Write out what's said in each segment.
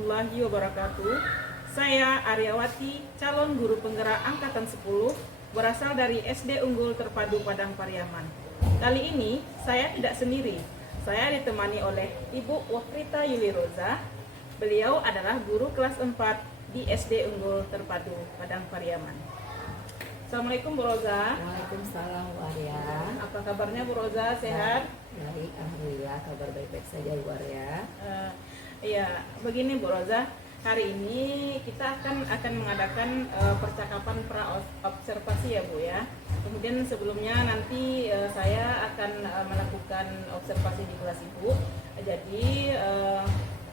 warahmatullahi wabarakatuh. Saya Aryawati, calon guru penggerak angkatan 10, berasal dari SD Unggul Terpadu Padang Pariaman. Kali ini saya tidak sendiri. Saya ditemani oleh Ibu Wafrita Yuliroza. Beliau adalah guru kelas 4 di SD Unggul Terpadu Padang Pariaman. Assalamualaikum Bu Roza. Waalaikumsalam Bu Arya. Apa kabarnya Bu Roza? Sehat? Baik, alhamdulillah, kabar baik-baik saja Bu Arya. Iya, begini Bu Roza. Hari ini kita akan mengadakan percakapan pra-observasi ya Bu ya. Kemudian sebelumnya nanti saya akan melakukan observasi di kelas Ibu. Jadi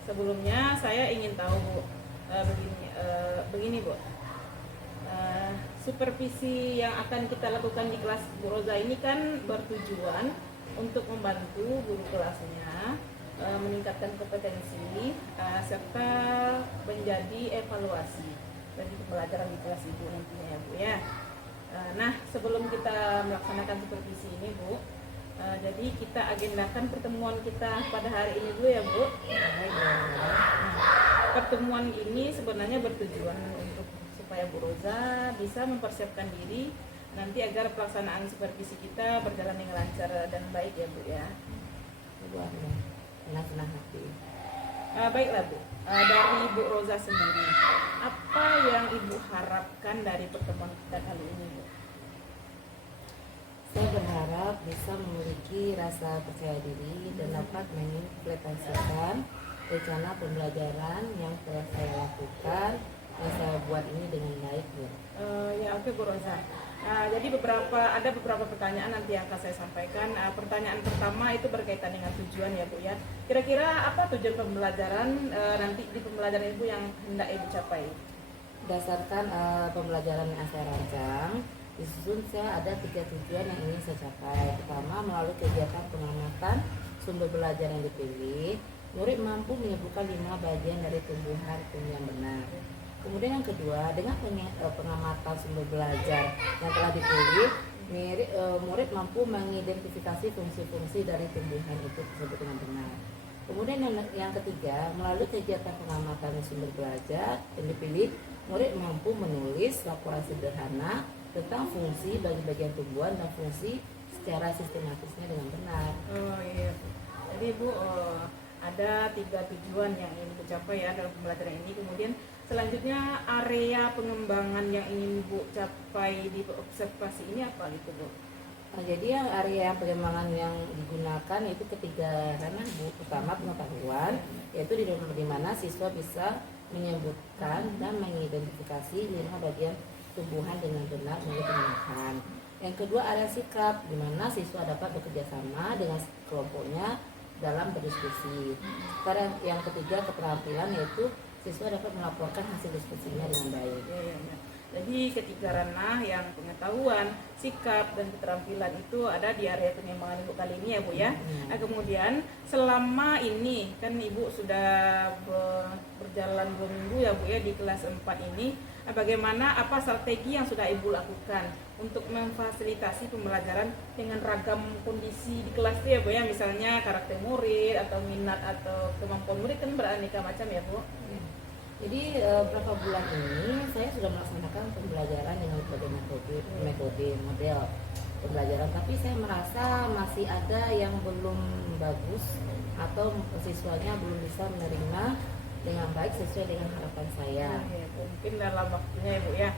sebelumnya saya ingin tahu Bu, begini Bu. Supervisi yang akan kita lakukan di kelas Bu Roza ini kan bertujuan untuk membantu guru kelasnya meningkatkan kompetensi serta menjadi evaluasi bagi pembelajaran di kelas Ibu nantinya ya Bu ya. Nah, sebelum kita melaksanakan supervisi ini Bu, jadi kita agendakan pertemuan kita pada hari ini dulu ya Bu. Pertemuan ini sebenarnya bertujuan untuk supaya Bu Roza bisa mempersiapkan diri nanti agar pelaksanaan supervisi kita berjalan dengan lancar dan baik ya Bu ya. Bu Arya, senang hati. Baiklah Bu, dari Ibu Roza sendiri, apa yang Ibu harapkan dari pertemuan kita kali ini Bu? Saya berharap bisa memiliki rasa percaya diri dan dapat mengimplementasikan rencana pembelajaran yang telah saya lakukan dan saya buat ini dengan baik Bu. Ya oke Bu Roza. Jadi ada beberapa pertanyaan nanti yang akan saya sampaikan. Pertanyaan pertama itu berkaitan dengan tujuan ya Bu ya. Kira-kira apa tujuan pembelajaran nanti di pembelajaran Ibu yang hendak Ibu capai? Berdasarkan pembelajaran yang saya rancang, disusun saya ada 3 tujuan yang ingin saya capai. Pertama, melalui kegiatan pengamatan sumber belajar yang dipilih, murid mampu menyebutkan 5 bagian dari tumbuhan yang benar. Kemudian yang kedua, dengan pengamatan sumber belajar yang telah dipilih, murid mampu mengidentifikasi fungsi-fungsi dari tumbuhan itu tersebut dengan benar. Kemudian yang ketiga, melalui kegiatan pengamatan sumber belajar yang dipilih, murid mampu menulis laporan sederhana tentang fungsi bagi bagian tumbuhan dan fungsi secara sistematisnya dengan benar. Oh iya. Jadi Bu, ada 3 tujuan yang ingin Ibu capai ya dalam pembelajaran ini. Kemudian selanjutnya area pengembangan yang ingin Bu capai di observasi ini apa gitu Bu? Jadi yang area pengembangan yang digunakan itu ketiga ranah Bu. Pertama, pengetahuan, yaitu di mana siswa bisa menyebutkan dan mengidentifikasi 5 bagian tumbuhan dengan benar menurut pengetahuan. Yang kedua, area sikap, di mana siswa dapat bekerja sama dengan kelompoknya dalam berdiskusi. Sekarang yang ketiga, keterampilan, yaitu siswa dapat melaporkan hasil diskusinya dengan baik. Ya. Jadi ketiga ranah yang pengetahuan, sikap, dan keterampilan itu ada di area pengembangan Ibu kali ini ya Bu ya. Nah, kemudian selama ini kan Ibu sudah berjalan 2 minggu ya Bu ya di kelas 4 ini. Bagaimana apa strategi yang sudah Ibu lakukan untuk memfasilitasi pembelajaran dengan ragam kondisi di kelas itu ya Bu ya, misalnya karakter murid atau minat atau kemampuan murid kan beraneka macam ya Bu. Jadi beberapa bulan ini saya sudah melaksanakan pembelajaran dengan berbagai metode model pembelajaran, tapi saya merasa masih ada yang belum bagus atau siswanya belum bisa menerima dengan baik sesuai dengan harapan saya. Mungkin dalam waktunya ya Bu ya.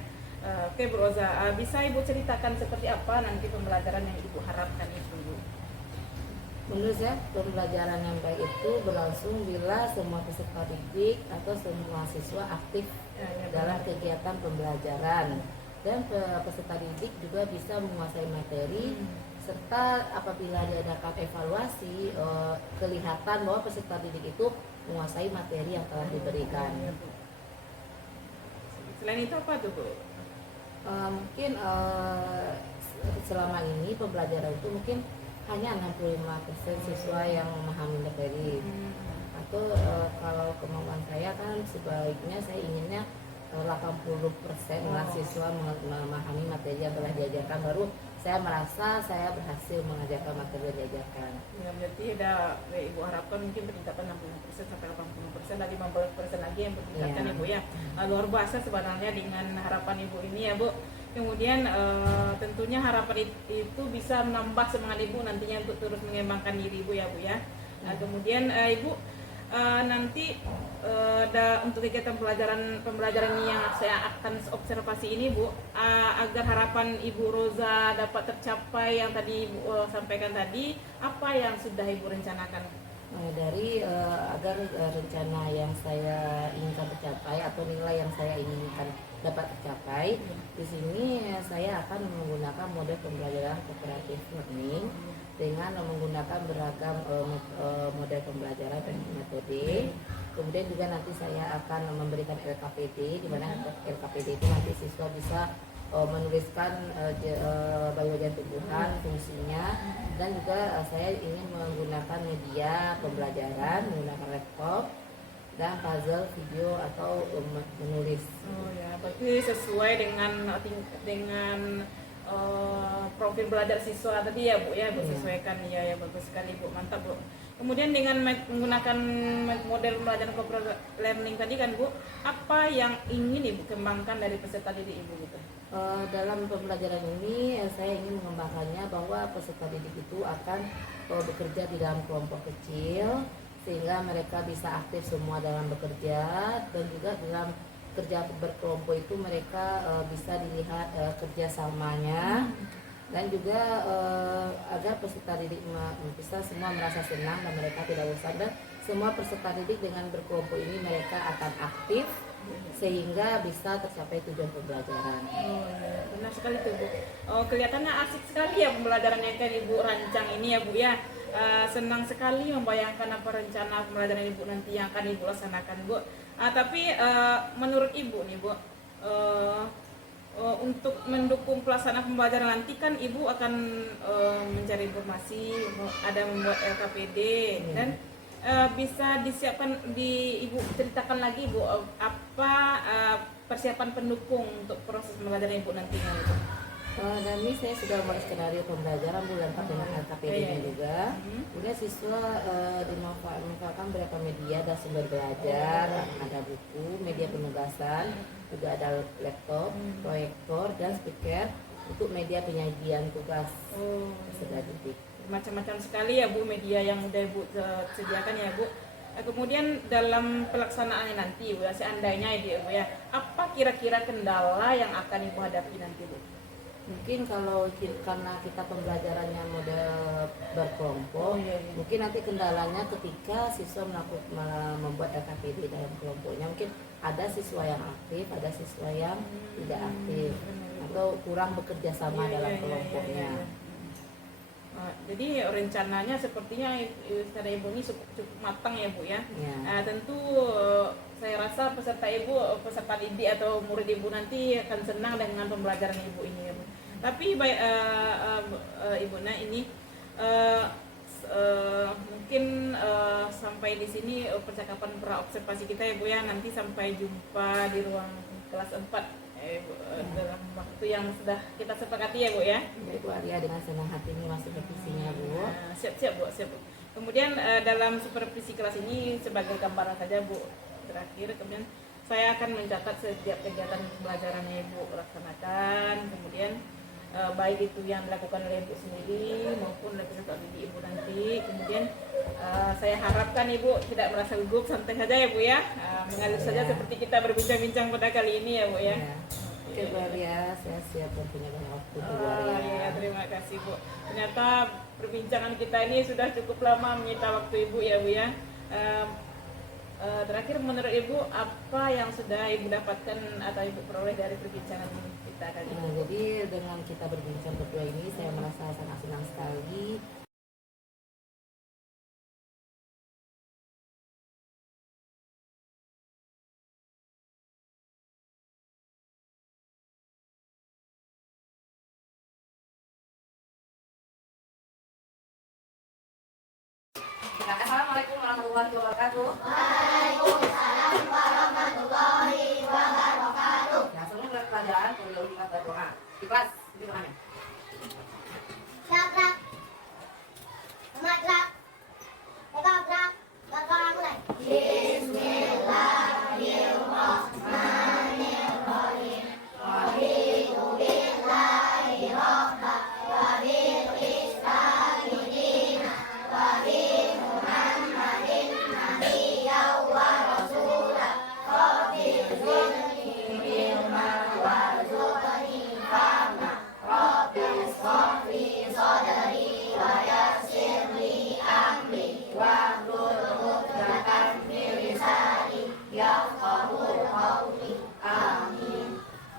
Oke Bu Roza, bisa Ibu ceritakan seperti apa nanti pembelajaran yang Ibu harapkan itu Bu? Menurut saya, pembelajaran yang baik itu berlangsung bila semua peserta didik atau semua siswa aktif dalam kegiatan pembelajaran, dan peserta didik juga bisa menguasai materi, serta apabila diadakan evaluasi kelihatan bahwa peserta didik itu menguasai materi yang telah diberikan. Selain itu apa tuh Bu? Mungkin selama ini pembelajaran itu mungkin hanya 65% siswa yang memahami materi. Atau kalau kemauan saya kan sebaiknya saya inginnya 80% mahasiswa memahami materi yang telah diajarkan, baru saya merasa saya berhasil mengajarkan materi yang diajarkan. Ya, berarti ada Ibu harapkan mungkin peningkatan 60% sampai 80%, lagi 15% lagi yang peningkatan Ibu ya. Luar biasa sebenarnya dengan harapan Ibu ini ya Bu. Kemudian tentunya harapan itu bisa menambah semangat Ibu nantinya untuk terus mengembangkan diri Ibu ya Bu ya. Kemudian Ibu nanti untuk kegiatan pembelajaran ini yang saya akan observasi ini Bu, agar harapan Ibu Roza dapat tercapai yang tadi Ibu sampaikan tadi, apa yang sudah Ibu rencanakan? Dari agar rencana yang saya inginkan tercapai atau nilai yang saya inginkan dapat tercapai, di sini saya akan menggunakan model pembelajaran cooperative learning dengan menggunakan beragam model pembelajaran dan metode. Kemudian juga nanti saya akan memberikan LKPD, di mana LKPD itu nanti siswa bisa menuliskan bagian tumbuhan, fungsinya, dan juga saya ingin menggunakan media pembelajaran, menggunakan laptop dan puzzle, video atau menulis. Oh ya, berarti sesuai dengan profil belajar siswa tadi ya Bu ya, Bu sesuaikan ya, bagus sekali Bu, mantap Bu. Kemudian dengan menggunakan model pembelajaran cooperative learning tadi kan Bu, apa yang ingin Ibu kembangkan dari peserta didik Ibu gitu? Dalam pembelajaran ini saya ingin mengembangkannya bahwa peserta didik itu akan bekerja di dalam kelompok kecil sehingga mereka bisa aktif semua dalam bekerja, dan juga dalam kerja berkelompok itu mereka bisa dilihat kerjasamanya, dan juga agar peserta didik bisa semua merasa senang dan mereka tidak bosan, dan semua peserta didik dengan berkelompok ini mereka akan aktif sehingga bisa tercapai tujuan pembelajaran. Oh ya, benar sekali tuh Bu. Kelihatannya asik sekali ya pembelajaran yang kan Ibu rancang ini ya Bu ya. Senang sekali membayangkan apa rencana pembelajaran Ibu nanti yang akan Ibu laksanakan Bu. Tapi menurut Ibu nih Bu, untuk mendukung pelaksanaan pembelajaran nanti kan Ibu akan mencari informasi, ada membuat LKPD dan bisa disiapkan Ibu ceritakan lagi Bu apa persiapan pendukung untuk proses pembelajaran Ibu nantinya itu. Dan ini saya sudah membuat skenario pembelajaran bulan 4 dengan LKPD-nya juga. Kemudian siswa dimanfaatkan beberapa media dan sumber belajar, ada buku, media penugasan, juga ada laptop, proyektor, dan speaker untuk media penyajian tugas peserta didik. Macam-macam sekali ya Bu media yang udah Ibu sediakan ya Bu. Kemudian dalam pelaksanaannya nanti Bu ya, seandainya ya Bu ya, apa kira-kira kendala yang akan Ibu hadapi nanti Bu? Mungkin kalau karena kita pembelajarannya model berkelompok, mungkin nanti kendalanya ketika siswa membuat LKPD dalam kelompoknya, mungkin ada siswa yang aktif, ada siswa yang tidak aktif, atau kurang bekerja sama dalam kelompoknya. Jadi rencananya sepertinya secara Ibu ini cukup matang ya Bu ya. Tentu saya rasa peserta didik atau murid Ibu nanti akan senang dengan pembelajaran Ibu ini ya Bu. Tapi Ibu ini mungkin sampai di sini percakapan pra-observasi kita ya Bu ya. Nanti sampai jumpa di ruang kelas 4 dalam waktu yang sudah kita sepakati ya Bu ya. Ibu Arya dengan senang hati ini masuk revisinya Bu. Siap Bu. Kemudian dalam supervisi kelas ini sebagai gambaran saja Bu, terakhir kemudian saya akan mencatat setiap kegiatan pembelajaran yang Ibu laksanakan, kemudian baik itu yang dilakukan oleh Ibu sendiri maupun oleh peserta didik Ibu nanti. Kemudian saya harapkan Ibu tidak merasa gugup, santai saja ya Bu ya, mengalir saja seperti kita berbincang-bincang pada kali ini ya Bu ya. Oke Bu Arya, saya siap punya banyak waktu Bu Arya. Terima kasih Bu. Ternyata perbincangan kita ini sudah cukup lama menyita waktu Ibu ya Bu ya. Terakhir menurut Ibu apa yang sudah Ibu dapatkan atau Ibu peroleh dari perbincangan kita kali ini? Jadi dengan kita berbincang berdua ini saya merasa sangat senang sekali. Assalamualaikum warahmatullahi wabarakatuh. Waalaikumsalam warahmatullahi wabarakatuh. Doa. Ikhlas. Ini doanya. Gerak. Semangat gerak. Tegak gerak. Gerak mulai.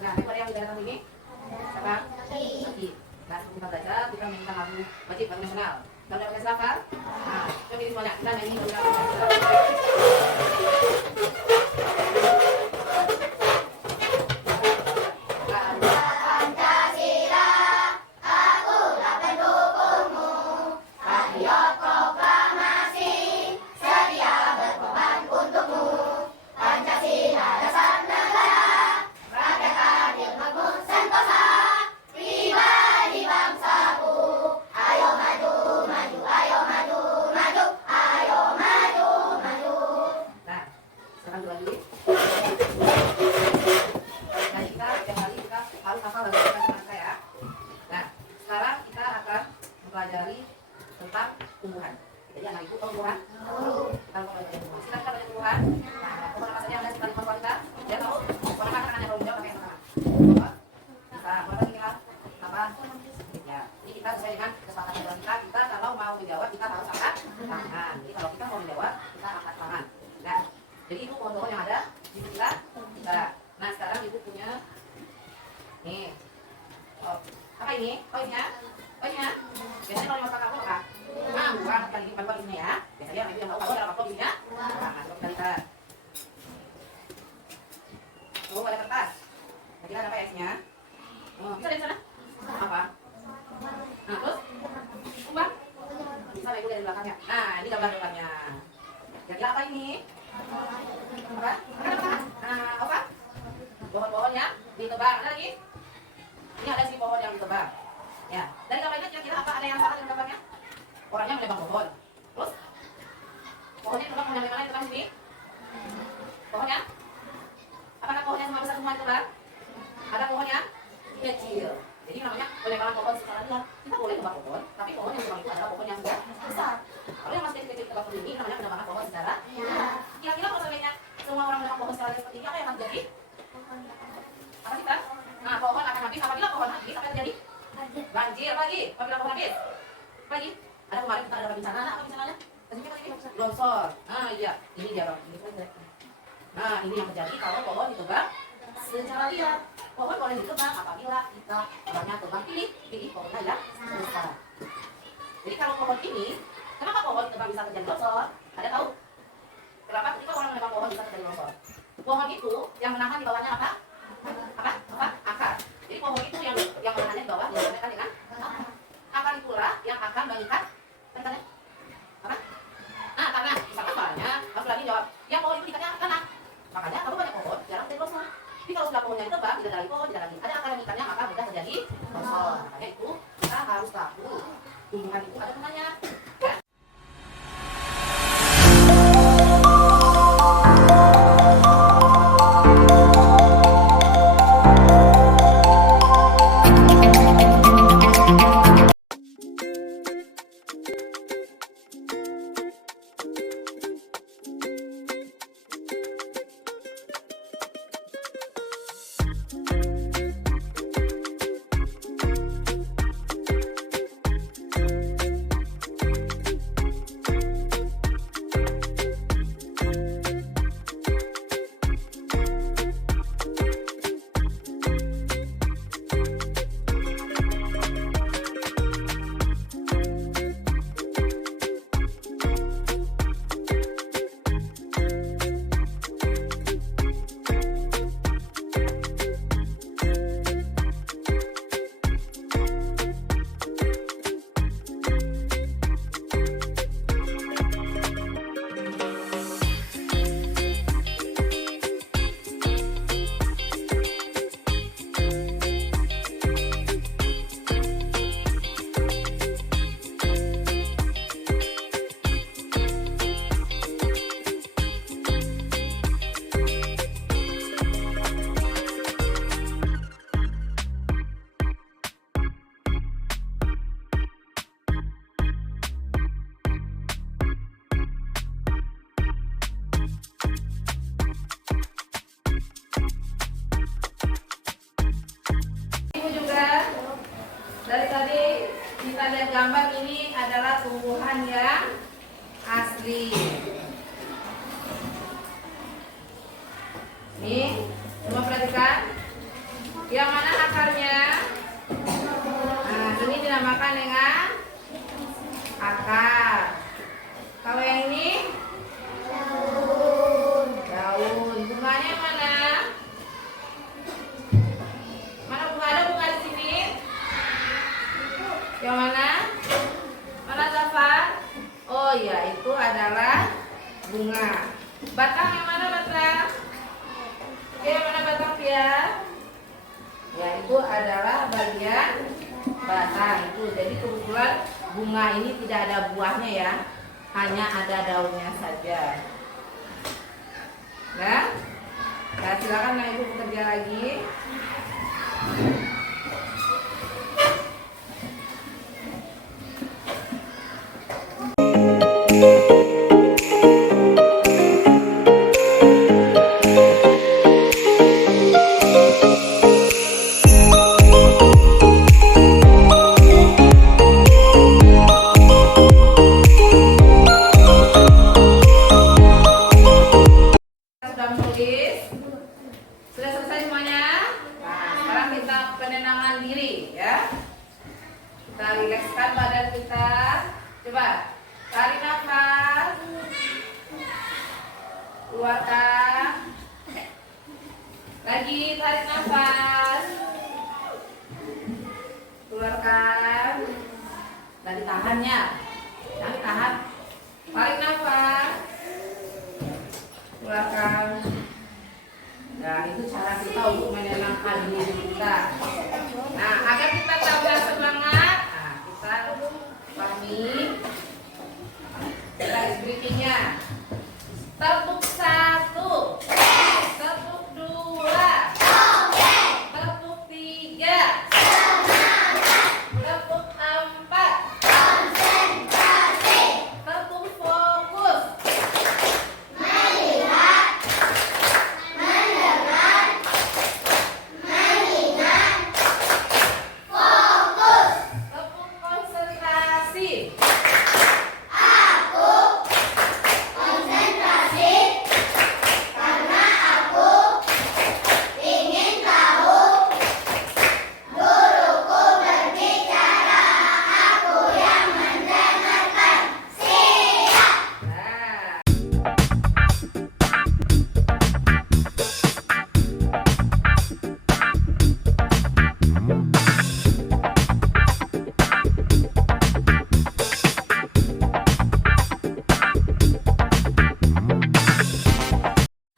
Nah, daripada yang di dalam ini siapa? Lagi. Nah, kita baca, kita minta lagu wajib lagu nasional. Kalau dapat silakan. Nah, coba ini semuanya. Kita nyanyi lagu Nah, sekarang dua lagi. Nah, kita setiap kali kita harus hafal lagu kita ya. Nah, sekarang kita akan mempelajari tentang tumbuhan. Jadi anak ibu tahu tumbuhan? Kita mau belajar tumbuhan. Kita belajar tumbuhan. Nah, pokoknya maksudnya ada sekali kemampuan kita. Dia tahu. Pokoknya kan hanya kalau jawab pakai yang sama. Bisa. Buat lagi lah. Apa? Ya. Jadi kita sesuai dengan kesepakatan kita. Kita kalau mau menjawab kita harus angkat tangan. Jadi kalau kita mau menjawab kita angkat tangan. Nah, jadi itu pohon-pohon yang ada di kita. Nah, sekarang ibu punya nih. Oh, apa ini? Oh, isinya? Oh, isinya? Biasanya kalau dimasak apa? Nah, bukan kali ini pakai ini ya. Biasanya ibu yang tahu dalam apa isinya? Nah, coba kita lihat. Oh, ada kertas. Kira-kira apa isinya? Oh, bisa dari sana? Apa? Nah, terus? Umbang? Bisa ibu dari belakangnya. Nah, ini gambar-gambarnya. Kira-kira apa ini? Apa? Nah, apa? Pohon-pohon yang ditebang. Ada lagi? Ini ada si pohon yang ditebang. Ya. Dari gambarnya kira-kira apa? Ada yang salah dengan gambarnya? Orangnya menebang pohon. Terus? Pohonnya ditebang pohon yang mana ditebang sini? Pohonnya? Apakah pohonnya semua besar semua ditebang? Ada pohon yang kecil. Jadi namanya penebangan pohon secara liar. Kita boleh tebang pohon, tapi pohon yang ditebang itu adalah pohon yang besar. Kalau yang masih kecil ditebang ini namanya penebangan pohon secara liar. Kira-kira kalau sebenarnya semua orang menebang pohon secara liar seperti ini, apa yang akan terjadi? Apa sih kan? Nah, pohon akan habis. Apabila pohon habis, apa yang terjadi? Banjir lagi. Apabila pohon habis, apa lagi? Ada kemarin kita ada bencana. Apa bencananya? Longsor. Nah, iya. Ini dia bang. Ini kan jelek. Nah, ini yang terjadi kalau pohon ditebang secara liar. Pohon boleh ditebang apabila kita tebangnya tebang pilih pohonnya yang besar. Jadi kalau pohon ini, kenapa pohon ditebang bisa terjadi longsor? Ada tahu? Kenapa ketika orang menebang pohon bisa terjadi longsor? Pohon itu yang menahan di bawahnya apa? Akar. Jadi pohon itu yang menahannya di bawah dinamakan dengan akar itulah yang akan mengikat tanah. Apa? Nah, tanah. Misalkan soalnya, Mas lagi jawab, yang pohon itu ikatnya tanah. Makanya kalau banyak pohon jarang terjadi longsor. Tapi kalau sudah pohonnya ditebang, tidak lagi pohon, tidak lagi ada akar yang ikatnya, maka mudah terjadi longsor. Makanya itu kita harus tahu tumbuhan itu ada temannya. Ya. kita lihat gambar ini adalah tumbuhan yang asli. Nih, coba perhatikan. Yang mana akarnya? Nah, ini dinamakan dengan akar. Kalau yang ini? Daun. Bunganya yang mana? Mana bunga? Ada bunga di sini? Yang mana? Mana Zafar? Oh iya, itu adalah bunga. Batang yang mana batang? Oke, yang mana batang Pia? Ya, itu adalah bagian batang itu. Jadi kebetulan bunga ini tidak ada buahnya ya, hanya ada daunnya saja. Nah, silakan Ibu bekerja lagi. Sudah menulis? Sudah selesai semuanya? Nah, sekarang kita penenangan diri ya. Kita rilekskan badan kita. Coba tarik nafas, keluarkan. Lagi tarik nafas, keluarkan. Dan ditahannya. Jangan ditahan. Tarik nafas, keluarkan. Nah, itu cara kita untuk menenangkan diri kita. Nah, agar kita tambah semangat, nah, kita pahami garis breakingnya. Tepuk 1, tepuk 2, tepuk 3, tepuk 4, tepuk fokus. Tepuk konsentrasi. Nah.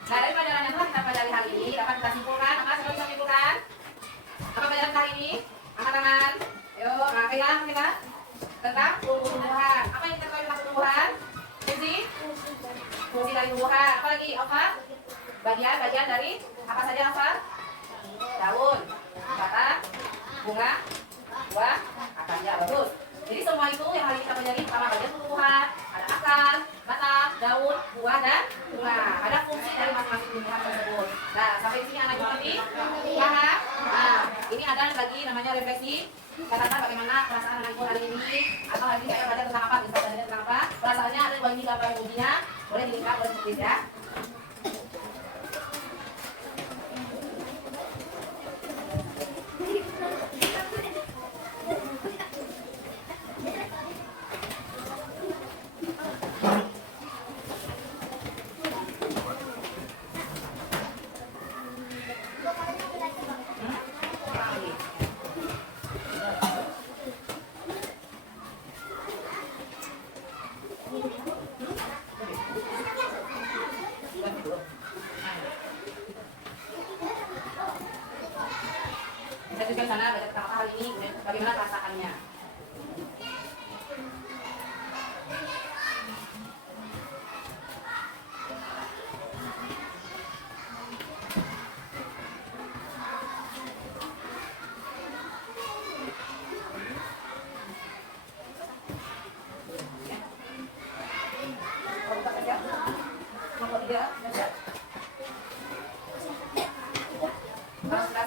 Dari pelajaran yang telah kita pelajari hari ini dapat kita simpulkan. Apa semua bisa simpulkan? Apa pelajaran kali ini? Angkat tangan. Ayo, nah, pegang. Tentang tumbuhan. Apa yang kita ketahui tentang tumbuhan? Fungsi dari tumbuhan. Apa lagi? Apa? Bagian dari apa saja apa? Daun, batang, bunga, buah, akarnya. Bagus. Jadi semua itu yang hari ini kita pelajari pertama bagian tumbuhan, ada akar, batang, daun, buah, dan bunga. Ada fungsi dari masing-masing tumbuhan tersebut. Nah, sampai di sini anak mengerti? Paham? Nah, ini ada lagi namanya refleksi. Katakan bagaimana perasaan anak ibu hari ini, atau hari ini saya belajar tentang apa, bisa belajar tentang apa. Perasaannya ada dua ini gambar ujinya, boleh dilihat, boleh ditulis ya. Bisa juga sana belajar tentang apa hari ini, kemudian bagaimana perasaannya.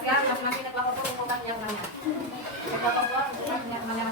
Masing-masing kelompok mengumpulkan penyaringannya. Kelompok mengumpulkan penyaringannya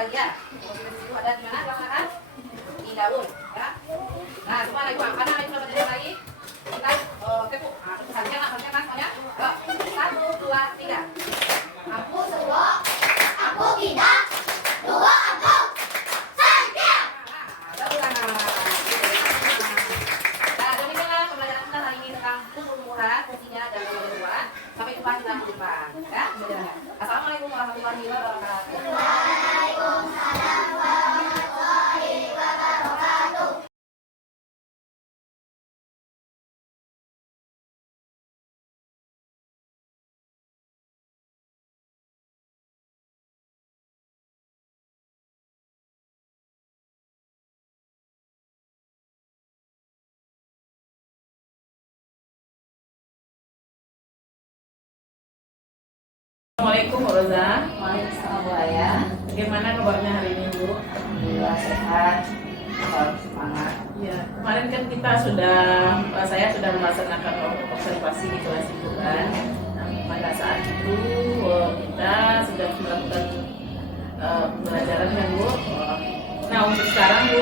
lagi ya. Proses itu ada di mana laksanakan? Di daun, ya. Nah, coba lagi Bang, karena itu dapat lagi. Kita tepuk. Nah, tepuk saja lah, semuanya. 1, 2, 3. Aku sewa, aku tidak, dua aku saja. Nah, demikianlah pembelajaran kita hari ini tentang tumbuh-tumbuhan, fungsinya dan keluar. Sampai jumpa di dalam depan. Ya, assalamualaikum warahmatullahi wabarakatuh. Waalaikumsalam warahmatullahi wabarakatuh. Assalamualaikum Bu Roza. Waalaikumsalam Bu Aya. Bagaimana kabarnya hari ini Bu? Alhamdulillah sehat, selalu semangat. Ya, kemarin kan saya sudah melaksanakan observasi di kelas itu kan. Nah, pada saat itu kita sudah melakukan pembelajaran kan Bu. Nah untuk sekarang Bu,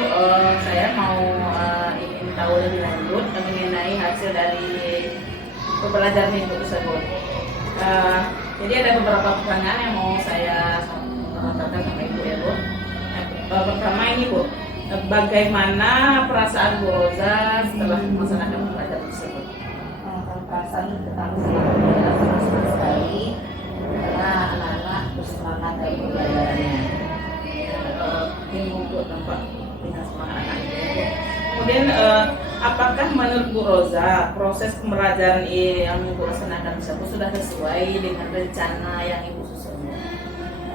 saya mau ingin tahu lebih lanjut mengenai hasil dari pembelajaran Ibu tersebut. Jadi ada beberapa pertanyaan yang mau saya sampaikan sama Ibu ya Bu. Pertama ini Bu, bagaimana perasaan Bu Roza setelah melaksanakan pembelajaran tersebut? Perasaan tentang senang sekali karena anak-anak bersemangat dalam pembelajarannya. Ini Bu nampak dengan semangat anak Ibu ya Bu. Kemudian apakah menurut Bu Roza proses pembelajaran yang Ibu laksanakan tersebut sudah sesuai dengan rencana yang Ibu susun?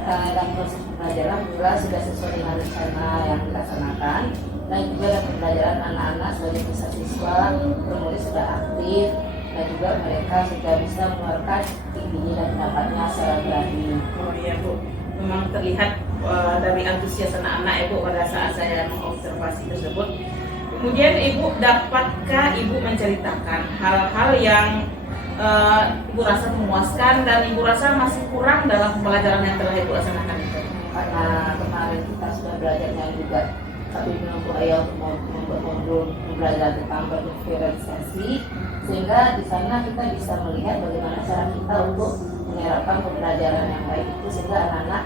Dalam proses pembelajaran juga sudah sesuai dengan rencana yang dilaksanakan, dan juga dalam pembelajaran anak-anak sebagai siswa kemudian sudah aktif, dan juga mereka sudah bisa mengeluarkan ide dan pendapatnya secara berani. Oh iya Bu, memang terlihat dari antusias anak-anak Ibu pada saat saya mengobservasi tersebut. Kemudian Ibu, dapatkah Ibu menceritakan hal-hal yang Ibu rasa memuaskan dan Ibu rasa masih kurang dalam pembelajaran yang telah Ibu laksanakan itu? Karena kemarin kita sudah belajarnya juga sambil menunggu ayah untuk membuat modul belajar tentang berdiferensiasi, sehingga di sana kita bisa melihat bagaimana cara kita untuk menerapkan pembelajaran yang baik itu, sehingga anak-anak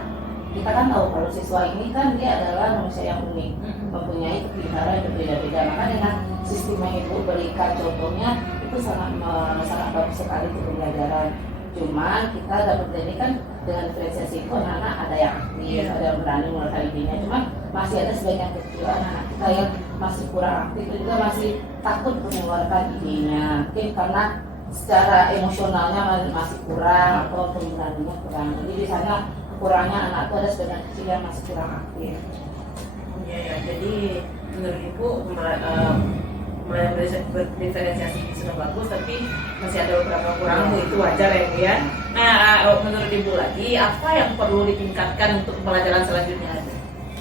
kita kan tahu kalau siswa ini kan dia adalah manusia yang unik, mempunyai kepintaran yang berbeda-beda. Maka dengan sistem yang Ibu berikan contohnya itu sangat bagus sekali untuk pembelajaran. Cuman kita dapat ini kan dengan diferensiasi itu anak-anak ada yang aktif, ada yang berani mengeluarkan idenya. Cuman masih ada sebagian kecil anak-anak kita yang masih kurang aktif dan juga masih takut untuk mengeluarkan idenya. Mungkin karena secara emosionalnya masih kurang atau pemberaniannya kurang. Jadi di sana kurangnya anak itu ada sebagian kecil yang masih kurang aktif. Ya, jadi menurut Ibu mulai berdiferensiasi sudah bagus, tapi masih ada beberapa kurang, itu wajar ya Bu ya. Nah menurut Ibu lagi apa yang perlu ditingkatkan untuk pembelajaran selanjutnya?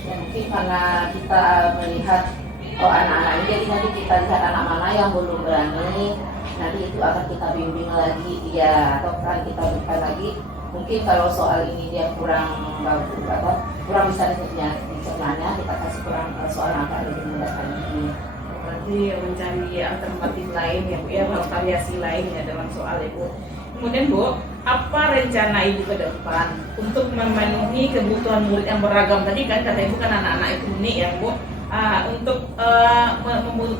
Ya mungkin karena kita melihat anak-anak ini, jadi nanti kita lihat anak mana yang belum berani, nanti itu akan kita bimbing lagi dia, atau kan kita berikan lagi. Mungkin kalau soal ini dia kurang bagus atau kurang bisa dicernanya, kita kasih kurang soal apa lebih mudah lagi. Berarti mencari alternatif lain ya Bu ya, variasi lain ya dalam soal Ibu. Kemudian Bu, apa rencana Ibu ke depan untuk memenuhi kebutuhan murid yang beragam? Tadi kan kata Ibu kan anak-anak itu unik ya Bu. Untuk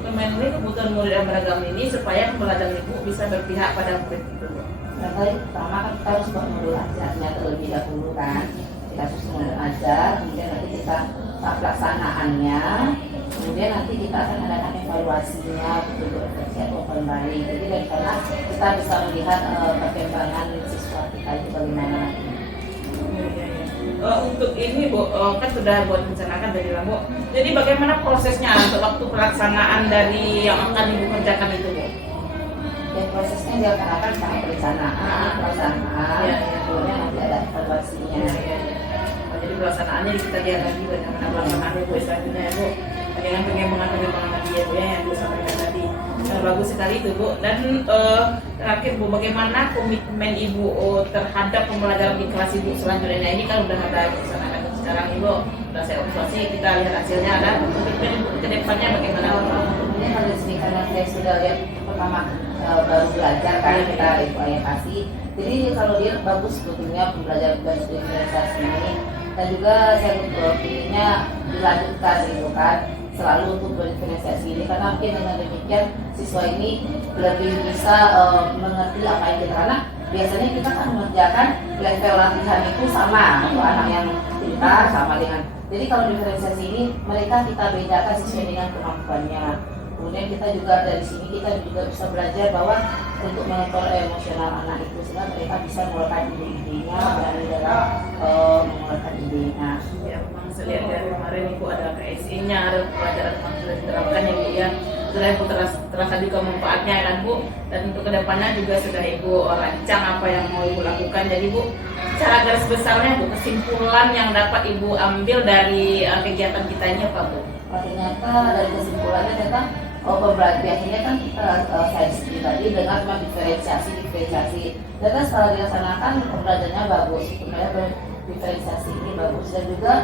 memenuhi kebutuhan murid yang beragam ini supaya pembelajaran Ibu bisa berpihak pada murid itu Bu. Yang tadi pertama kan kita harus buat modul ajarnya terlebih dahulu kan. Kita harus modul ajar, kemudian nanti kita pelaksanaannya, kemudian nanti kita akan adakan evaluasinya untuk refleksi atau kembali. Jadi dari sana kita bisa melihat perkembangan siswa kita itu bagaimana. Untuk ini Bu, kan sudah buat rencanakan tadi lah Bu. Jadi bagaimana prosesnya untuk waktu pelaksanaan dari yang akan Ibu kerjakan itu Bu? Dan prosesnya dilaksanakan sama pelaksanaan, kemudian nanti ada evaluasinya. Jadi pelaksanaannya kita lihat lagi bagaimana pelaksanaan Ibu selanjutnya ya Bu. Dengan pengembangan dia Bu yang Ibu sampaikan tadi. Bagus sekali itu Bu. Dan terakhir Bu, bagaimana komitmen Ibu terhadap pembelajaran di kelas Ibu selanjutnya? Ini kan udah ada pelaksanaan sekarang Ibu sudah saya observasi, kita lihat hasilnya dan ke depannya bagaimana Pak? Ini kalau di sini karena saya sudah lihat pertama baru belajar kan kita kasih. Jadi kalau dia bagus sebetulnya pembelajaran bahasa diferensiasi ini, dan juga saya inginnya dilanjutkan gitu kan selalu untuk berdiferensiasi ini, karena mungkin dengan demikian siswa ini lebih bisa mengerti apa yang kita, karena biasanya kita kan mengerjakan level latihan itu sama untuk anak yang pintar sama dengan, jadi kalau diferensiasi ini mereka kita bedakan sesuai dengan kemampuannya. Kemudian kita juga dari sini kita juga bisa belajar bahwa untuk mengontrol emosional anak itu sehingga mereka bisa mengeluarkan ide-idenya dari dalam mengeluarkan idenya. Ya, memang saya lihat dari kemarin Ibu ada KSI-nya, ada pelajaran yang sudah diterapkan ya Bu ya. Sudah Ibu terasa juga manfaatnya kan Bu. Dan untuk kedepannya juga sudah Ibu rancang apa yang mau Ibu lakukan. Jadi Bu, secara garis besarnya Bu, kesimpulan yang dapat Ibu ambil dari kegiatan kita ini apa Bu? Ternyata dari kesimpulannya ternyata biasanya kan kita saya sendiri tadi dengan mendiferensiasi. Ternyata setelah dilaksanakan pembelajarannya bagus, sebenarnya diferensiasi ini bagus, dan juga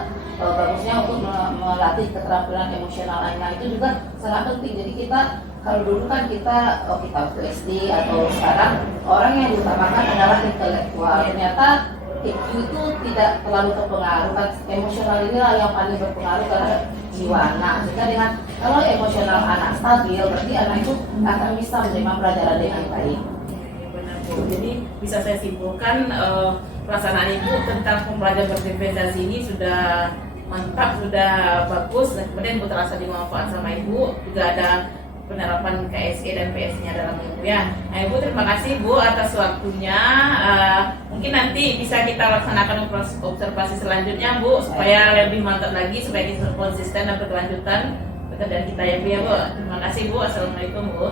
bagusnya untuk melatih keterampilan emosional anak itu juga sangat penting. Jadi kita kalau dulu kan kita waktu SD atau sekarang orang yang diutamakan adalah intelektual. Ternyata IQ itu tidak terlalu terpengaruh, kan emosional inilah yang paling berpengaruh terhadap jiwa anak. Sehingga dengan kalau emosional anak stabil, berarti anak itu akan bisa menerima pelajaran dengan baik. Ya, benar Bu. Jadi bisa saya simpulkan pelaksanaan Ibu tentang pembelajaran berdiferensiasi ini sudah mantap, sudah bagus, dan kemudian Ibu terasa dimanfaat sama Ibu. Juga ada penerapan KSE dan PSI-nya dalam Ibu ya. Nah Ibu terima kasih Bu atas waktunya. Mungkin nanti bisa kita laksanakan observasi selanjutnya Bu supaya lebih mantap lagi, supaya kita konsisten dan berkelanjutan pekerjaan kita ya Bu ya Bu. Terima kasih Bu. Assalamualaikum Bu.